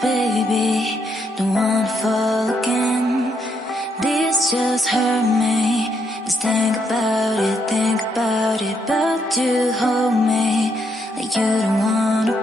baby, don't wanna fall again. This just hurt me. Just think about it, but you hold me like you don't wanna